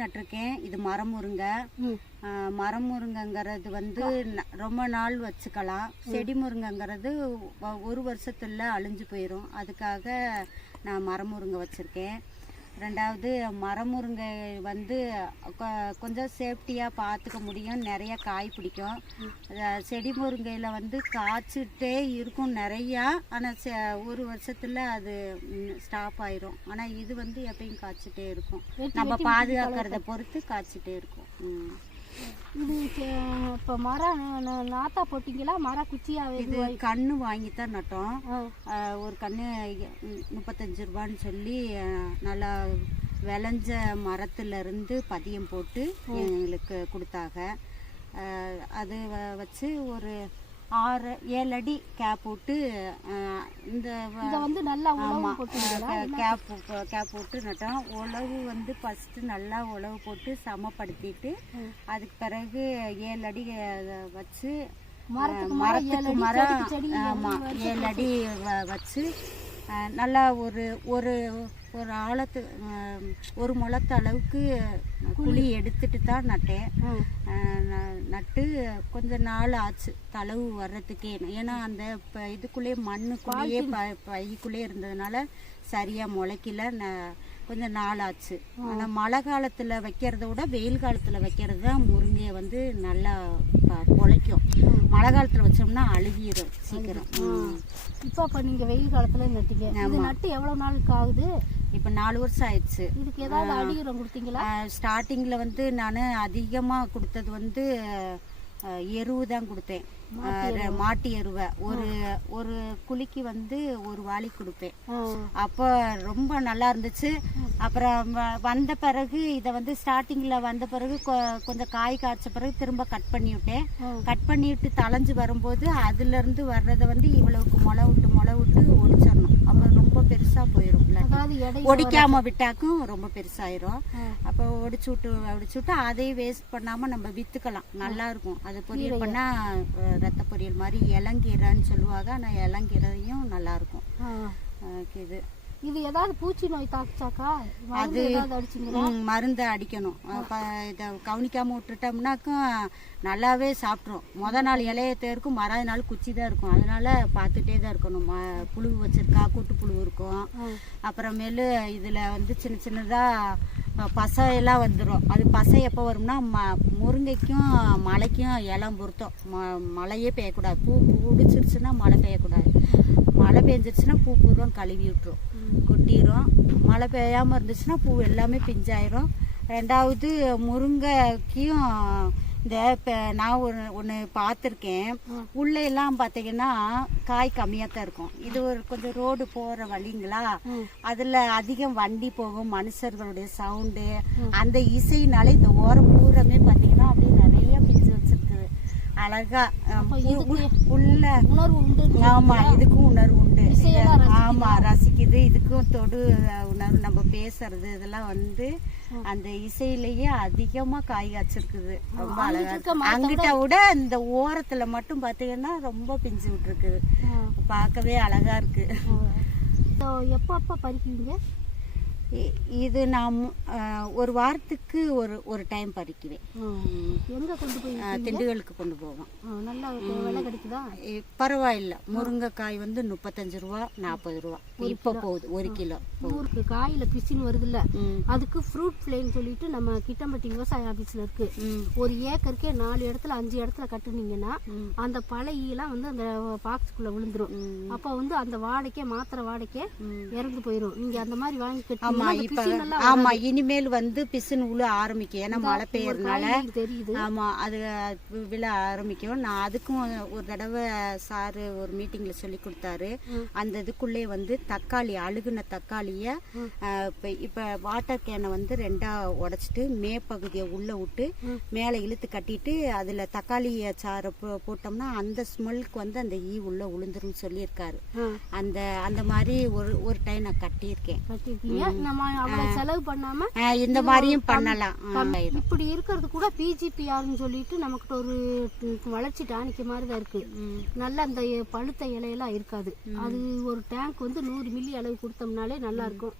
நட்டிருக்கேன். இது மரம் முருங்கை. மரம் முருங்கைங்கிறது வந்து ரொம்ப நாள் வச்சுக்கலாம். செடி முருங்கைங்கிறது ஒரு வருஷத்துல அழிஞ்சு போயிடும் அதுக்காக நான் மரம் முருங்கை வச்சுருக்கேன். ரெண்டாவது மரம் முருங்கை வந்து கொஞ்சம் சேஃப்டியாக பார்த்துக்க முடியும் நிறைய காய் பிடிக்கும். செடி முருங்கையில் வந்து காய்ச்சிட்டே இருக்கும் நிறையா ஆனால் ஒரு வருஷத்தில் அது ஸ்டாப் ஆயிரும். ஆனால் இது வந்து எப்பயும் காய்ச்சிட்டே இருக்கும். நம்ம பாதுகாக்கிறத பொறுத்து காய்ச்சிட்டே இருக்கும். இது இப்போ மரம் நாத்தா போட்டிங்களா? மரம் குச்சியாவே இது கண்ணு வாங்கி தான் நட்டோம் ஒரு கண்ணு ம், முப்பத்தஞ்சு ரூபான்னு சொல்லி நல்லா விளைஞ்ச மரத்துல இருந்து பதியம் போட்டு எங்களுக்கு கொடுத்தாங்க. அது வச்சு ஒரு ஆறு ஏழு அடி கேப் போட்டு ஆஹ் இந்த வந்து நல்லா உழவு ஆமா போட்டுங்களா கேப் கேப் போட்டு நட்டோம். உழவு வந்து ஃபர்ஸ்ட் நல்லா உழவு போட்டு சமப்படுத்திட்டு அதுக்கு பிறகு ஏழு அடி வச்சு மரத்துக்கு மரம் ஏழு மரத்துக்கு அடி, மரம் செடிக்கு செடி ஆமா ஏழு அடி வச்சு நல்லா ஒரு ஒரு ஒரு ஆழத்து ஒரு முழத்து அளவுக்கு குழி எடுத்துட்டு தான் நட்டேன். நட்டு கொஞ்ச நாள் ஆச்சு தளவு வர்றதுக்கே. ஏன்னா அந்த ப- இதுக்குள்ளே மண்ணுக்குள்ளேயே ப பைக்குள்ளே இருந்ததுனால சரியா முளைக்கல. கொஞ்சம் நாள் ஆச்சு ஆனா மழை காலத்துல வைக்கிறத விட வெயில் காலத்துல வைக்கிறது தான் முருங்கையை வந்து நல்லா பொழைக்கும். மழை காலத்துல வச்சோம்னா அழுகிரும் சீக்கிரம். இப்போ இப்போ நீங்கள் வெயில் காலத்தில் நட்டீங்க இது நட்டு எவ்வளோ நாளுக்கு ஆகுது? இப்ப நாலு வருஷம் ஆயிடுச்சு. இதுக்கு ஏதாவது அடி உரம் கொடுத்தீங்களா? ஸ்டார்டிங்ல வந்து நான் அதிகமா கொடுத்தது வந்து எருவு தான் கொடுத்தேன். மாட்டு எருவை? ஒரு ஒரு குழிக்கு வந்து ஒரு வாளி கொடுப்பேன். அப்போ ரொம்ப நல்லா இருந்துச்சு. அப்புறம் வந்த பிறகு இதை வந்து ஸ்டார்டிங்கில் வந்த பிறகு கொஞ்சம் காய் காய்ச்ச பிறகு திரும்ப கட் பண்ணி விட்டேன். கட் பண்ணிவிட்டு தளைஞ்சு வரும்போது அதுலேருந்து வர்றதை வந்து இவ்வளவுக்கு முளை விட்டு முளை விட்டு ஒடிச்சிடணும் அப்போ ரொம்ப பெருசாக போயிடும் அதாவது எடை ஒடிக்காம விட்டாக்கும் ரொம்ப பெருசாயிரும். அப்போ ஒடிச்சு விட்டு ஒடிச்சு விட்டு அதையும் வேஸ்ட் பண்ணாம நம்ம வித்துக்கலாம். நல்லா இருக்கும். அது பொரியல் பண்ணா ரத்த பொரியல் மாதிரி இளங்கீரைன்னு சொல்லுவாங்க. ஆனா இளங்கீரையும் நல்லா இருக்கும். இது இது ஏதாவது பூச்சி நோய் தாக்குச்சாக்கா? ம், மருந்தை அடிக்கணும். ப- இதை கவனிக்காம விட்டுட்டோம்னாக்கும் நல்லாவே சாப்பிட்ரும் முத நாள் இலைய தேர்க்கும் மறாவது நாள் குச்சி தான் இருக்கும். அதனால பார்த்துட்டே தான் இருக்கணும். ம- புழு வச்சிருக்கா கூட்டு புழு இருக்கும். அப்புறமேலு இதில் வந்து சின்ன சின்னதாக பசை எல்லாம் வந்துடும் அது பசை எப்போ வரும்னா ம முருங்கைக்கும் மழைக்கும் இலம் பொருத்தம். ம மழையே பெய்யக்கூடாது. பூ பிடிச்சிருச்சுன்னா மழை பெய்யக்கூடாது. மழை பெஞ்சிருச்சுன்னா பூ பூர்வம் கழுவி விட்டுரும். கொட்டிரும். மழை பெய்யாமல் இருந்துச்சுன்னா பூ எல்லாமே பிஞ்சாயிரும். ரெண்டாவது முருங்கைக்கும் இந்த இப்போ நான் ஒரு ஒன்று பார்த்துருக்கேன். உள்ள எல்லாம் பார்த்தீங்கன்னா காய் கம்மியாக தான் இருக்கும். இது ஒரு கொஞ்சம் ரோடு போகிற வழிங்களா? அதில் அதிகம் வண்டி போகும். மனுஷர்களுடைய சவுண்டு அந்த இசையினால இந்த ஓரம் பூரமே பார்த்தீங்கன்னா அப்படியே நிறைய பிஞ்சு வச்சிருக்குது அழகா உள்ள. உணர்வு உண்டு ஆமா இதுக்கும் உணர்வு உண்டு. ஆமா ரசிக்குது. இதுக்கும் தொடு உணர்வு. நம்ம பேசுறது இதெல்லாம் வந்து அந்த இசையிலேயே அதிகமா காய் காய்ச்சிருக்குது. ரொம்ப அழகா அங்கிட்ட விட இந்த ஓரத்துல மட்டும் பாத்தீங்கன்னா ரொம்ப பிஞ்சு விட்டுருக்குது. பார்க்கவே அழகா இருக்கு. எப்போ அப்போ பறிக்குவீங்க இது நான் ஒரு வாரத்துக்கு ஒரு ஒரு டைம் பறிக்குவேன். எங்கே கொண்டு போய் திண்டுக்கலுக்கு கொண்டு போவோம். நல்லா விலை கிடைக்குதா? பரவாயில்ல. முருங்கைக்காய் வந்து முப்பத்தஞ்சு ரூபா நாற்பது ரூபா. இப்போ போகுது ஒரு கிலோ ஊருக்கு காயில் பிசின் வருதுல்ல. அதுக்கு ஃப்ரூட் ஃப்ளேன்னு சொல்லிட்டு நம்ம கிட்டம்பட்டி விவசாய ஆஃபீஸில் இருக்கு. ஒரு ஏக்கருக்கே நாலு இடத்துல அஞ்சு இடத்துல கட்டுனீங்கன்னா. அந்த பழையெல்லாம் வந்து அந்த பாக்ஸுக்குள்ள விழுந்துரும். அப்போ வந்து அந்த வாடைக்கே மாத்திரை வாடைக்கே ம். இறந்து போயிடும் நீங்க அந்த மாதிரி வாங்கி ஆமா இப்ப ஆமா இனிமேல் வந்து பிசின் உள்ள ஆரம்பிக்கும். ஏன்னா மழை பெய்யறதுனால. ஆமா அது விழ ஆரம்பிக்கும். நான் அதுக்கும் ஒரு தடவை சாரு ஒரு மீட்டிங்ல சொல்லி கொடுத்தாரு. அந்த இதுக்குள்ளே வந்து தக்காளி அழுகுன தக்காளிய இப்ப வாட்டர் கேனை வந்து ரெண்டா உடைச்சிட்டு மே பகுதியை உள்ள விட்டு மேலே இழுத்து கட்டிட்டு அதுல தக்காளிய சாறை போட்டோம்னா அந்த ஸ்மெல்க்கு வந்து அந்த ஈ உள்ள உளுந்துரும் சொல்லியிருக்காரு. அந்த அந்த மாதிரி ஒரு ஒரு டைம் நான் கட்டியிருக்கேன். நம்ம அவ்வளவு செலவு பண்ணாம இந்த மாதிரியும் பண்ணலாம். இப்படி இருக்கிறது கூட பிஜிபிஆர்னு சொல்லிட்டு நமக்கிட்ட ஒரு வளர்ச்சி டானிக்க மாதிரி தான் இருக்கு. நல்ல அந்த பழுத்த இலையெல்லாம் இருக்காது. அது ஒரு டேங்க் வந்து நூறு மில்லி அளவு கொடுத்தோம்னாலே நல்லா இருக்கும்.